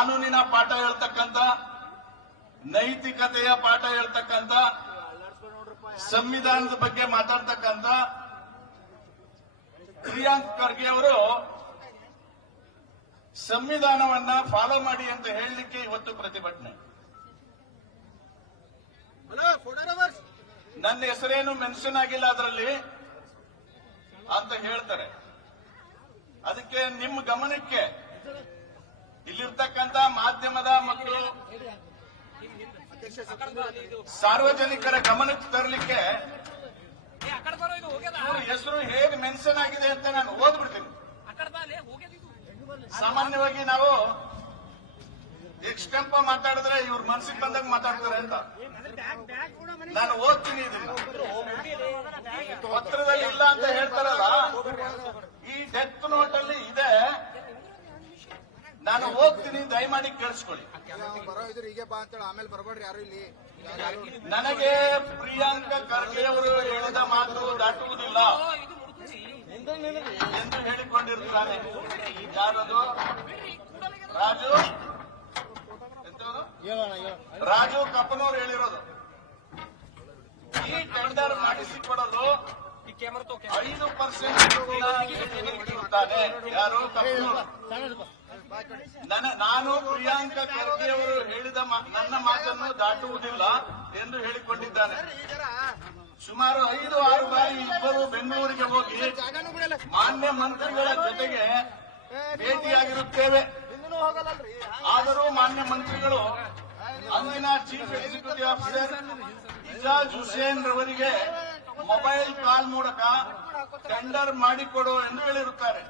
ಕಾನೂನಿನ ಪಾಠ ಹೇಳ್ತಕ್ಕಂಥ, ನೈತಿಕತೆಯ ಪಾಠ ಹೇಳ್ತಕ್ಕಂಥ, ಸಂವಿಧಾನದ ಬಗ್ಗೆ ಮಾತಾಡ್ತಕ್ಕಂಥ ಪ್ರಿಯಾಂಕ್ ಖರ್ಗೆ ಅವರು ಸಂವಿಧಾನವನ್ನ ಫಾಲೋ ಮಾಡಿ ಅಂತ ಹೇಳಲಿಕ್ಕೆ ಇವತ್ತು ಪ್ರತಿಭಟನೆ. ನನ್ನ ಹೆಸರೇನು ಮೆನ್ಷನ್ ಆಗಿಲ್ಲ ಅದರಲ್ಲಿ ಅಂತ ಹೇಳ್ತಾರೆ. ಅದಕ್ಕೆ ನಿಮ್ಮ ಗಮನಕ್ಕೆ, ಇಲ್ಲಿರ್ತಕ್ಕಂಥ ಮಾಧ್ಯಮದ ಮತ್ತು ಸಾರ್ವಜನಿಕರ ಗಮನಕ್ಕೆ ತರಲಿಕ್ಕೆ ಹೆಸರು ಹೇಗೆ ಮೆನ್ಷನ್ ಆಗಿದೆ ಅಂತ ನಾನು ಓದ್ಬಿಡ್ತೀನಿ. ಸಾಮಾನ್ಯವಾಗಿ ನಾವು ಎಕ್ಸ್ಟೆಂಪ ಮಾತಾಡಿದ್ರೆ ಇವ್ರ ಮನಸ್ಸಿಗೆ ಬಂದಾಗ ಮಾತಾಡ್ತಾರೆ ಅಂತ ನಾನು ಓದ್ತೀನಿ. ಇದನ್ನ ಪತ್ರದಲ್ಲಿ ಇಲ್ಲ ಅಂತ ಹೇಳ್ತಾರಲ್ಲ, ಈ ಡೆತ್ ನೋಟ್ ಅಲ್ಲಿ ಇದೆ, ನಾನು ಓದ್ತೀನಿ, ದಯಮಾಡಿ ಕೇಳಿಸ್ಕೊಳ್ಳಿ. ಆಮೇಲೆ ಬರಬೇಡ್ರಿ ಯಾರು ಇಲ್ಲಿ. ನನಗೆ ಪ್ರಿಯಾಂಕ ಖರ್ಗೆ ಅವರು ಹೇಳಿದ ಮಾತು ದಾಟುವುದಿಲ್ಲ ಎಂದು ಹೇಳಿಕೊಂಡಿರುತ್ತಾರೆ. ಯಾರದು? ರಾಜು ಕಪ್ಪನವರು ಹೇಳಿರೋದು. ಈ ಟೆಂಡರ್ ಮಾಡಿಸಿಕೊಡಲು 5% ಇರುತ್ತಾನೆ. ಯಾರು? ಕಪ್ಪನವರು. ನಾನು ಪ್ರಿಯಾಂಕ ಖರ್ಗೆ ಅವರು ಹೇಳಿದ ನನ್ನ ಮಾತನ್ನು ದಾಟುವುದಿಲ್ಲ ಎಂದು ಹೇಳಿಕೊಂಡಿದ್ದಾನೆ. ಸುಮಾರು 5-6 ಬಾರಿ ಇಬ್ಬರು ಬೆಂಗಳೂರಿಗೆ ಹೋಗಿ ಮಾನ್ಯ ಮಂತ್ರಿಗಳ ಜೊತೆಗೆ ಭೇಟಿಯಾಗಿರುತ್ತೇವೆ. ಆದರೂ ಮಾನ್ಯ ಮಂತ್ರಿಗಳು ಅಂದಿನ chief executive officer Ijaz Hussain ರವರಿಗೆ ಮೊಬೈಲ್ ಕಾಲ್ ಮೂಲಕ ಟೆಂಡರ್ ಮಾಡಿಕೊಡು ಎಂದು ಹೇಳಿರುತ್ತಾರೆ.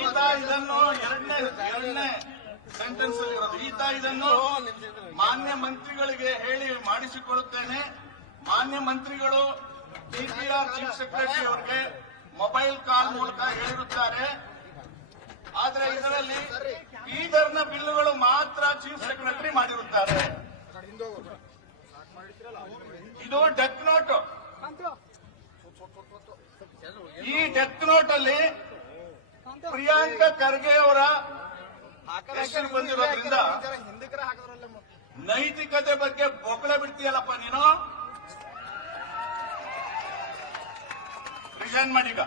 ಈತ ಇದನ್ನು ಎರಡನೇ ಸೆಂಟೆನ್ಸ್ ಇರೋದು. ಈತ ಇದನ್ನು ಮಾನ್ಯ ಮಂತ್ರಿಗಳಿಗೆ ಹೇಳಿ ಮಾಡಿಸಿಕೊಡುತ್ತೇನೆ. ಮಾನ್ಯ ಮಂತ್ರಿಗಳು ಡಿಪಿಆರ್ ಚೀಫ್ ಸೆಕ್ರೆಟರಿ ಅವರಿಗೆ ಮೊಬೈಲ್ ಕಾಲ್ ಮೂಲಕ ಹೇಳಿರುತ್ತಾರೆ. ಆದರೆ ಇದರಲ್ಲಿ ಬೀದರ್ನ ಬಿಲ್ಲುಗಳು ಮಾತ್ರ ಚೀಫ್ ಸೆಕ್ರೆಟರಿ ಮಾಡಿರುತ್ತಾರೆ. ಇದು ಡೆತ್ ನೋಟ್. ಈ ಡೆತ್ ನೋಟ್ ಅಲ್ಲಿ ಪ್ರಿಯಾಂಕ ಖರ್ಗೆ ಅವರ ಹೆಸರು ಬಂದಿರೋದ್ರಿಂದ ನೈತಿಕತೆ ಬಗ್ಗೆ ಬೊಕ್ಕಳ ಬಿಡ್ತೀಯಲ್ಲಪ್ಪ ನೀನು. ರಿಸೈನ್ ಮಾಡೀಗ.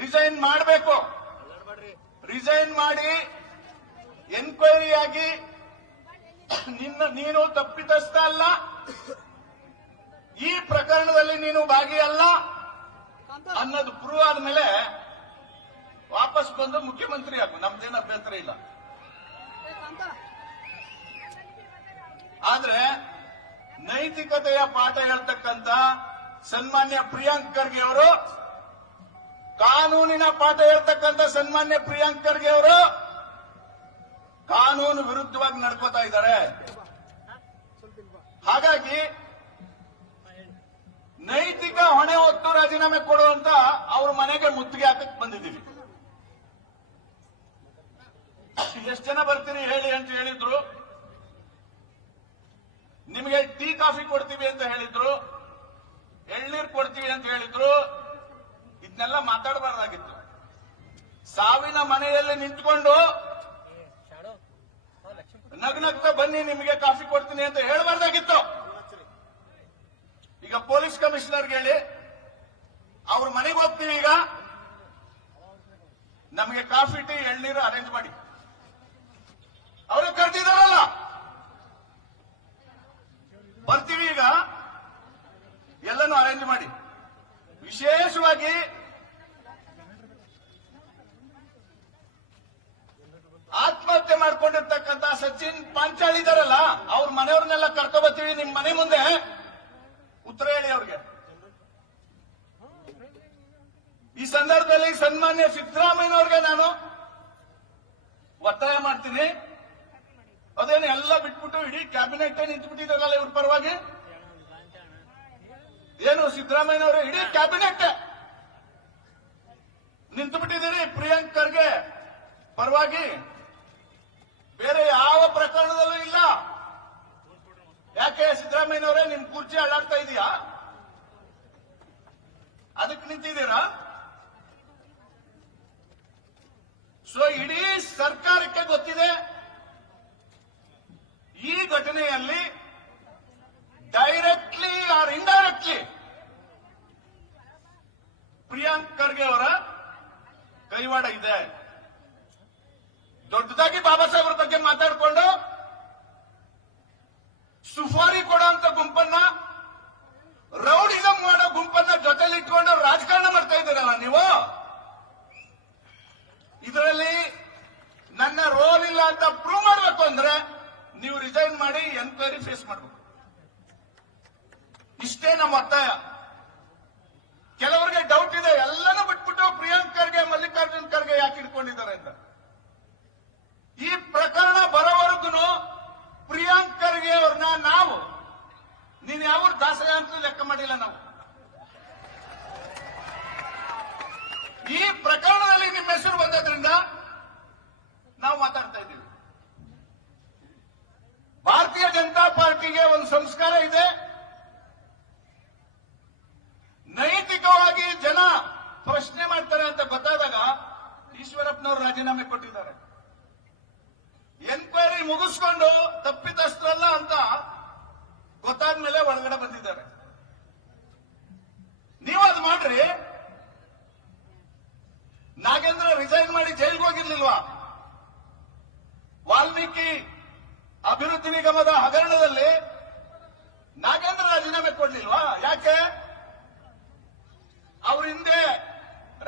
ರಿಸೈನ್ ಮಾಡಬೇಕು. ರಿಸೈನ್ ಮಾಡಿ ಎನ್ಕ್ವೈರಿ ಆಗಿ ನೀನು ತಪ್ಪಿತಸ್ಥ ಅಲ್ಲ, ಈ ಪ್ರಕರಣದಲ್ಲಿ ನೀನು ಭಾಗಿಯಲ್ಲ ಅನ್ನೋದು ಪ್ರೂವ್ ಆದ್ಮೇಲೆ ವಾಪಸ್ ಬಂದು ಮುಖ್ಯಮಂತ್ರಿ ಆಗು. ನಮ್ದೇನು ಅಭ್ಯಂತರ ಇಲ್ಲ. ಆದ್ರೆ ನೈತಿಕತೆಯ ಪಾಠ ಹೇಳ್ತಕ್ಕಂಥ ಸನ್ಮಾನ್ಯ ಪ್ರಿಯಾಂಕ್ ಖರ್ಗೆ ಅವರು, ಕಾನೂನಿನ ಪಾಠ ಹೇಳ್ತಕ್ಕಂಥ ಸನ್ಮಾನ್ಯ ಪ್ರಿಯಾಂಕ್ ಖರ್ಗೆ ಅವರು ಕಾನೂನು ವಿರುದ್ಧವಾಗಿ ನಡ್ಕೋತಾ ಇದ್ದಾರೆ. ಹಾಗಾಗಿ ನೈತಿಕ ಹೊಣೆ ಹೊತ್ತು ರಾಜೀನಾಮೆ ಕೊಡುವಂತ ಅವ್ರ ಮನೆಗೆ ಮುತ್ತಿಗೆ ಹಾಕಕ್ ಬಂದಿದ್ದೀವಿ. ಎಷ್ಟು ಜನ ಬರ್ತೀರಿ ಹೇಳಿ ಅಂತ ಹೇಳಿದ್ರು. ನಿಮಗೆ ಟೀ ಕಾಫಿ ಕೊಡ್ತೀವಿ ಅಂತ ಹೇಳಿದ್ರು, ಎಳ್ನೀರು ಕೊಡ್ತೀವಿ ಅಂತ ಹೇಳಿದ್ರು. ಇದನ್ನೆಲ್ಲ ಮಾತಾಡಬಾರ್ದಾಗಿತ್ತು. ಸಾವಿನ ಮನೆಯಲ್ಲಿ ನಿಂತ್ಕೊಂಡು ನಗ್ನಗ್ತಾ ಬನ್ನಿ ನಿಮಗೆ ಕಾಫಿ ಕೊಡ್ತೀನಿ ಅಂತ ಹೇಳಬಾರ್ದಾಗಿತ್ತು. ಈಗ ಪೊಲೀಸ್ ಕಮಿಷನರ್ಗೆ ಹೇಳಿ ಅವ್ರ ಮನೆಗೆ ಹೋಗ್ತೀವಿ, ಈಗ ನಮಗೆ ಕಾಫಿ ಟೀ ಎಳ್ನೀರು ಅರೇಂಜ್ ಮಾಡಿ. ಅವರು ಕರೆದಿದಾರಲ್ಲ, ಬರ್ತೀವಿ, ಈಗ ಎಲ್ಲನೂ ಅರೇಂಜ್ ಮಾಡಿ. ವಿಶೇಷವಾಗಿ ಆತ್ಮಹತ್ಯೆ ಮಾಡ್ಕೊಂಡಿರ್ತಕ್ಕಂಥ ಸಚಿನ್ ಪಾಂಚಾಳಿ ಇದಾರಲ್ಲ, ಅವ್ರ ಮನೆಯವ್ರನ್ನೆಲ್ಲ ಕರ್ಕೊ ಬರ್ತೀವಿ ನಿಮ್ ಮನೆ ಮುಂದೆ. ಉತ್ತರ ಹೇಳಿ ಅವ್ರಿಗೆ. ಈ ಸಂದರ್ಭದಲ್ಲಿ ಸನ್ಮಾನ್ಯ ಸಿದ್ದರಾಮಯ್ಯನವ್ರಿಗೆ ನಾನು ಒತ್ತಾಯ ಮಾಡ್ತೀನಿ. ಅದೇನು ಎಲ್ಲ ಬಿಟ್ಬಿಟ್ಟು ಇಡೀ ಕ್ಯಾಬಿನೆಟ್ ನಿಂತುಬಿಟ್ಟಿದಾರಲ್ಲ ಇವ್ರ ಪರವಾಗಿ. ಏನು ಸಿದ್ದರಾಮಯ್ಯನವರು ಇಡೀ ಕ್ಯಾಬಿನೆಟ್ ನಿಂತುಬಿಟ್ಟಿದ್ದೀರಿ ಪ್ರಿಯಾಂಕ್ ಖರ್ಗೆ ಪರವಾಗಿ. ಬೇರೆ ಯಾವ ಪ್ರಕರಣದಲ್ಲೂ ಇಲ್ಲ. ಯಾಕೆ ಸಿದ್ದರಾಮಯ್ಯನವರೇ ನಿಮ್ ಕುರ್ಚಿ ಅಳ್ಳಾಡ್ತಾ ಇದೆಯಾ? ಅದಕ್ಕೆ ನಿಂತಿದ್ದೀರಾ? ಸೊ ಇಡೀ ಸರ್ಕಾರಕ್ಕೆ ಗೊತ್ತಿದೆ ಈ ಘಟನೆಯಲ್ಲಿ directly R indirectly Priyank Kharge ಅವರ ಕೈವಾಡ ಇದೆ. ದೊಡ್ಡದಾಗಿ ಬಾಬಾ ಸಾಹೇಬ್ರ ಬಗ್ಗೆ ಮಾತಾಡಿಕೊಂಡು ಸುಫಾರಿ ಕೊಡುವಂತ ಗುಂಪನ್ನ, ರೌಡಿಸಂ ಮಾಡೋ ಗುಂಪನ್ನ ಜೊತೆಲಿ ಇಟ್ಕೊಂಡು ರಾಜಕಾರಣ ಮಾಡ್ತಾ ಇದ್ದೀರಲ್ಲ ನೀವು. ಇದರಲ್ಲಿ ನನ್ನ ರೋಲ್ ಇಲ್ಲ ಅಂತ ಪ್ರೂವ್ ಮಾಡಬೇಕು ಅಂದ್ರೆ ನೀವು ರಿಸೈನ್ ಮಾಡಿ ಎನ್ಕ್ವೈರಿ ಫೇಸ್ ಮಾಡಬೇಕು. ಇಷ್ಟೇ ನಮ್ಮ ಒತ್ತಾಯ. ಕೆಲವರಿಗೆ ಡೌಟ್ ಇದೆ, ಎಲ್ಲನೂ ಬಿಟ್ಬಿಟ್ಟು ಪ್ರಿಯಾಂಕ್ ಖರ್ಗೆ ಮಲ್ಲಿಕಾರ್ಜುನ್ ಖರ್ಗೆ ಯಾಕೆ ಇಟ್ಕೊಂಡಿದ್ದಾರೆ ಅಂತ. ಈ ಪ್ರಕರಣ ಬರೋವರೆಗೂ ಪ್ರಿಯಾಂಕ್ ಖರ್ಗೆ ಅವ್ರನ್ನ ನಾವು ನೀನ್ ಯಾವ ದಾಸಯ ಅಂತ ಲೆಕ್ಕ ಮಾಡಿಲ್ಲ. ನಾವು ಈ ಪ್ರಕರಣದಲ್ಲಿ ನಿಮ್ಮ ಹೆಸರು ಬಂದದ್ರಿಂದ ನಾವು ಮಾತಾಡ್ತಾ ಇದ್ದೀವಿ. ಭಾರತೀಯ ಜನತಾ ಪಾರ್ಟಿಗೆ ಒಂದು ಸಂಸ್ಕಾರ ಇದೆ. ನೈತಿಕವಾಗಿ ಜನ ಪ್ರಶ್ನೆ ಮಾಡ್ತಾರೆ ಅಂತ ಗೊತ್ತಾದಾಗ ಈಶ್ವರಪ್ಪನವರು ರಾಜೀನಾಮೆ ಕೊಟ್ಟಿದ್ದಾರೆ. ಎನ್ಕ್ವೈರಿ ಮುಗಿಸ್ಕೊಂಡು ತಪ್ಪಿತಸ್ಥರಲ್ಲ ಅಂತ ಗೊತ್ತಾದ್ಮೇಲೆ ಒಳಗಡೆ ಬಂದಿದ್ದಾರೆ. ನೀವು ಅದು ಮಾಡ್ರಿ. ನಾಗೇಂದ್ರ ರಿಸೈನ್ ಮಾಡಿ ಜೈಲ್ಗೆ ಹೋಗಿರ್ಲಿಲ್ವಾ? ವಾಲ್ಮೀಕಿ ಅಭಿವೃದ್ಧಿ ನಿಗಮದ ಹಗರಣದಲ್ಲಿ ನಾಗೇಂದ್ರ ರಾಜೀನಾಮೆ ಕೊಡ್ಲಿಲ್ವಾ? ಯಾಕೆ? ಅವ್ರ ಹಿಂದೆ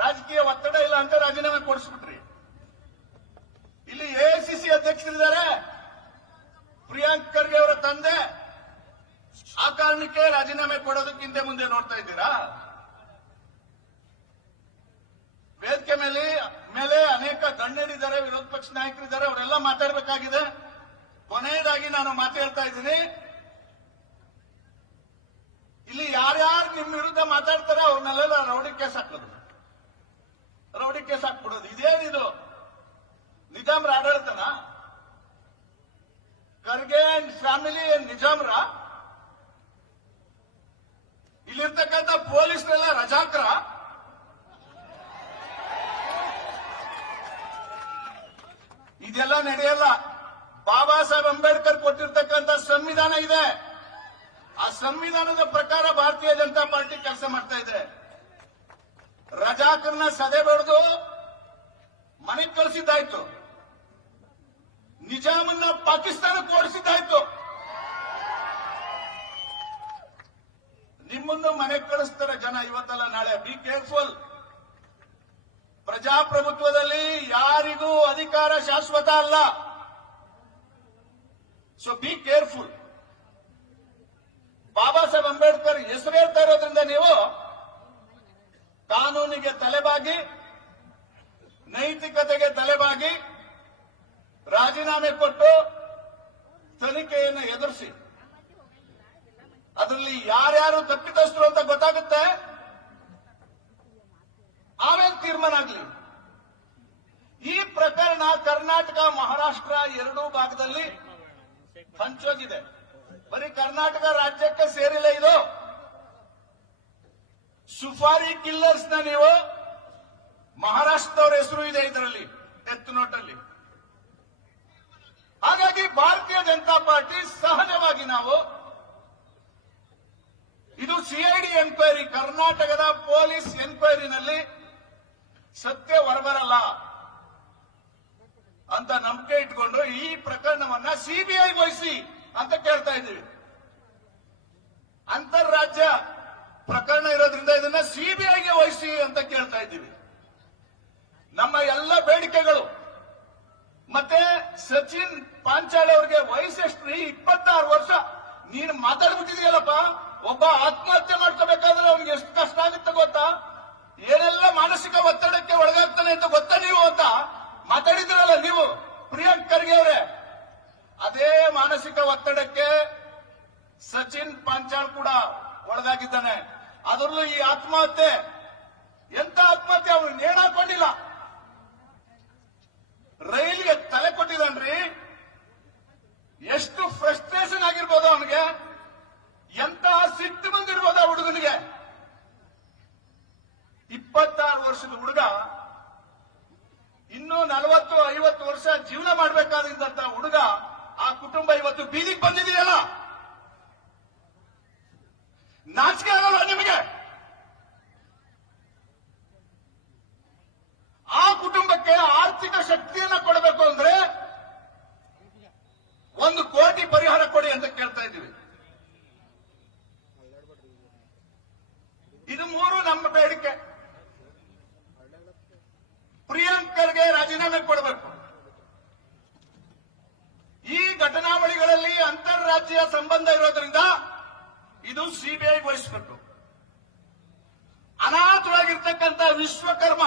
ರಾಜಕೀಯ ಒತ್ತಡ ಇಲ್ಲ ಅಂತ ರಾಜೀನಾಮೆ ಕೊಡಿಸ್ಬಿಟ್ರಿ. ಇಲ್ಲಿ ಎಐಸಿಸಿ ಅಧ್ಯಕ್ಷರಿದ್ದಾರೆ, ಪ್ರಿಯಾಂಕ್ ಖರ್ಗೆ ಅವರ ತಂದೆ. ಆ ಕಾರಣಕ್ಕೆ ರಾಜೀನಾಮೆ ಕೊಡೋದಕ್ಕಿಂತ ಮುಂದೆ ನೋಡ್ತಾ ಇದ್ದೀರಾ? ವೇದಿಕೆ ಮೇಲೆ ಅನೇಕ ಗಣ್ಯರಿದ್ದಾರೆ, ವಿರೋಧ ಪಕ್ಷ ನಾಯಕರಿದ್ದಾರೆ, ಅವರೆಲ್ಲ ಮಾತಾಡಬೇಕಾಗಿದೆ. ಕೊನೆಯದಾಗಿ ನಾನು ಮಾತಾಡ್ತಾ ಇದ್ದೀನಿ. ಇಲ್ಲಿ ಯಾರ್ಯಾರು ನಿಮ್ಮ ವಿರುದ್ಧ ಮಾತಾಡ್ತಾರೆ ಅವ್ರನ್ನೆಲ್ಲ ರೌಡಿ ಕೇಸ್ ಹಾಕೋದು, ರೌಡಿ ಕೇಸ್ ಹಾಕ್ಬಿಡೋದು. ಇದೇನಿದು ನಿಜಾಮ್ರ ಆಡಳಿತನ? ಖರ್ಗೆ ಅಂಡ್ ಫ್ಯಾಮಿಲಿ ನಿಜಾಮ್ರ? ಇಲ್ಲಿರ್ತಕ್ಕಂಥ ಪೊಲೀಸರೆಲ್ಲ ರಜಾಕ್ರ? ಇದೆಲ್ಲ ನಡೆಯಲ್ಲ. ಬಾಬಾ ಸಾಹೇಬ್ ಅಂಬೇಡ್ಕರ್ ಕೊಟ್ಟಿರ್ತಕ್ಕಂಥ ಸಂವಿಧಾನ ಇದೆ. ಆ ಸಂವಿಧಾನದ ಪ್ರಕಾರ ಭಾರತೀಯ ಜನತಾ ಪಾರ್ಟಿ ಕೆಲಸ ಮಾಡ್ತಾ ಇದೆ. ರಜಾಕರ್ನ ಸದೆ ಬಡ್ದು ಮನೆಗೆ ಕಳಿಸಿದ್ದಾಯ್ತು, ನಿಜಾಮನ್ನ ಪಾಕಿಸ್ತಾನಕ್ಕೆ ಓಡಿಸಿದ್ದಾಯ್ತು. ನಿಮ್ಮನ್ನು ಮನೆಗೆ ಕಳಿಸ್ತಾರೆ ಜನ ಇವತ್ತಲ್ಲ ನಾಳೆ. Be careful. ಪ್ರಜಾಪ್ರಭುತ್ವದಲ್ಲಿ ಯಾರಿಗೂ ಅಧಿಕಾರ ಶಾಶ್ವತ ಅಲ್ಲ. So be careful. Baba Saheb Ambedkar ಹೆಸರು ಹೇಳ್ತಾ ಇರೋದ್ರಿಂದ ನೀವು ಕಾನೂನಿಗೆ ತಲೆಬಾಗಿ, ನೈತಿಕತೆಗೆ ತಲೆಬಾಗಿ ರಾಜೀನಾಮೆ ಕೊಟ್ಟು ತನಿಖೆಯನ್ನು ಎದುರಿಸಿ. ಅದರಲ್ಲಿ ಯಾರ್ಯಾರು ತಪ್ಪಿತಸ್ಥರು ಅಂತ ಗೊತ್ತಾಗುತ್ತೆ. ಆಮೇಲೆ ತೀರ್ಮಾನ ಆಗಲಿ. ಈ ಪ್ರಕರಣ ಕರ್ನಾಟಕ ಮಹಾರಾಷ್ಟ್ರ ಎರಡೂ ಭಾಗದಲ್ಲಿ ಹಂಚೋಗಿದೆ. ಬರೀ ಕರ್ನಾಟಕ ರಾಜ್ಯಕ್ಕೆ ಸೇರಿಲ್ಲ ಇದು. ಸುಫಾರಿ ಕಿಲ್ಲರ್ಸ್ ನ ನೀವು ಮಹಾರಾಷ್ಟ್ರದವ್ರ ಹೆಸರು ಇದೆ ಇದರಲ್ಲಿ, ಡೆತ್ ನೋಟಲ್ಲಿ. ಹಾಗಾಗಿ ಭಾರತೀಯ ಜನತಾ ಪಾರ್ಟಿ ಸಹಜವಾಗಿ ನಾವು ಇದು ಸಿಐಡಿ ಎನ್ಕ್ವೈರಿ, ಕರ್ನಾಟಕದ ಪೊಲೀಸ್ ಎನ್ಕ್ವೈರಿನಲ್ಲಿ ಸತ್ಯ ಹೊರಬರಲ್ಲ ಅಂತ ನಂಬಿಕೆ ಇಟ್ಕೊಂಡು ಈ ಪ್ರಕರಣವನ್ನ ಸಿಬಿಐ ವಹಿಸಿ ಅಂತ ಕೇಳ್ತಾ ಇದ್ದೀವಿ. ಅಂತಾರಾಜ್ಯ ಪ್ರಕರಣ ಇರೋದ್ರಿಂದ ಇದನ್ನ ಸಿಬಿಐಗೆ ವಹಿಸಿ ಅಂತ ಕೇಳ್ತಾ ಇದ್ದೀವಿ. ನಮ್ಮ ಎಲ್ಲ ಬೇಡಿಕೆಗಳು. ಮತ್ತೆ ಸಚಿನ್ ಪಾಂಚಾಳ್ ಅವರಿಗೆ ವಯಸ್ಸೆಷ್ಟ್ರಿ? 26 ವರ್ಷ. ನೀನು ಮಾತಾಡ್ಬಿಟ್ಟಿದೆಯಲ್ಲಪ್ಪ. ಒಬ್ಬ ಆತ್ಮಹತ್ಯೆ ಮಾಡ್ಕೋಬೇಕಾದ್ರೆ ಅವ್ನಿಗೆ ಎಷ್ಟು ಕಷ್ಟ ಆಗುತ್ತೆ ಗೊತ್ತಾ? ಏನೆಲ್ಲ ಮಾನಸಿಕ ಒತ್ತಡಕ್ಕೆ ಒಳಗಾಗ್ತಾನೆ ಅಂತ ಗೊತ್ತಾ ನೀವು ಅಂತ ಮಾತಾಡಿದ್ರಲ್ಲ ನೀವು ಪ್ರಿಯಾಂಕ್ ಖರ್ಗೆ ಅವರೇ. ಅದೇ ಮಾನಸಿಕ ಒತ್ತಡಕ್ಕೆ ಸಚಿನ್ ಪಾಂಚಾಳ್ ಕೂಡ ಒಳಗಾಗಿದ್ದಾನೆ. ಅದರಲ್ಲೂ ಈ ಆತ್ಮಹತ್ಯೆ ಎಂತ ಆತ್ಮಹತ್ಯೆ? ಅವನು ನೇಣು ಹಾಕೊಂಡಿಲ್ಲ, ರೈಲಿಗೆ ತಲೆ ಕೊಟ್ಟಿದ್ದಾನ್ರಿ. ಎಷ್ಟು ಫ್ರಸ್ಟ್ರೇಷನ್ ಆಗಿರ್ಬೋದು ಅವನಿಗೆ, ಎಂತ ಸಿಟ್ಟು ಬಂದಿರ್ಬೋದು ಆ ಹುಡುಗನಿಗೆ. 26 ವರ್ಷದ ಹುಡುಗ ಇನ್ನೂ 40 ನಾಚಿಕೆ ಆಗಲ್ಲ ನಿಮಗೆ? ಆ ಕುಟುಂಬಕ್ಕೆ ಆರ್ಥಿಕ ಶಕ್ತಿಯನ್ನ ಕೊಡಬೇಕು ಅಂದ್ರೆ 1 ಕೋಟಿ ಪರಿಹಾರ ಕೊಡಿ ಅಂತ ಕೇಳ್ತಾ ಇದ್ದೀವಿ. ಇದು 3 ನಮ್ಮ ಬೇಡಿಕೆ. ಪ್ರಿಯಾಂಕರ್ಗೆ ರಾಜೀನಾಮೆ ಕೊಡಬೇಕು. ಈ ಘಟನಾವಳಿಗಳಲ್ಲಿ ಅಂತಾರಾಜ್ಯ ಸಂಬಂಧ ಇರೋದ್ರಿಂದ ಇದು ಸಿಬಿಐ ವಹಿಸಬೇಕು. ಅನಾಥರಾಗಿರ್ತಕ್ಕಂಥ ವಿಶ್ವಕರ್ಮ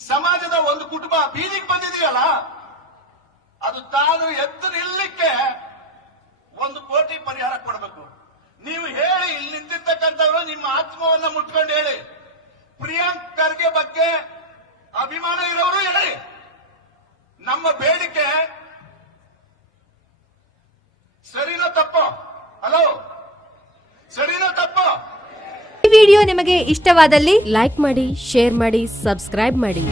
ಸಮಾಜದ ಒಂದು ಕುಟುಂಬ ಬೀದಿಗೆ ಬಂದಿದೆಯಲ್ಲ, ಅದು ತಾನು ಎದ್ದು ನಿಲ್ಲಕ್ಕೆ 1 ಕೋಟಿ ಪರಿಹಾರ ಕೊಡಬೇಕು. ನೀವು ಹೇಳಿ, ಇಲ್ಲಿ ನಿಂತಿರ್ತಕ್ಕಂಥವ್ರು ನಿಮ್ಮ ಆತ್ಮವನ್ನ ಮುಟ್ಕೊಂಡು ಹೇಳಿ, ಪ್ರಿಯಾಂಕ್ ಖರ್ಗೆ ಬಗ್ಗೆ ಅಭಿಮಾನ ಇರೋರು ಹೇಳಿ. ನಮ್ಮ ಬೇಡಿಕೆ ಸರಿನೋ ತಪ್ಪೋ? ಹಲೋ, ಸರಿನೋ ತಪ್ಪೋ? ಈ ವಿಡಿಯೋ ನಿಮಗೆ ಇಷ್ಟವಾದಲ್ಲಿ ಲೈಕ್ ಮಾಡಿ, ಶೇರ್ ಮಾಡಿ, ಸಬ್ಸ್ಕ್ರೈಬ್ ಮಾಡಿ.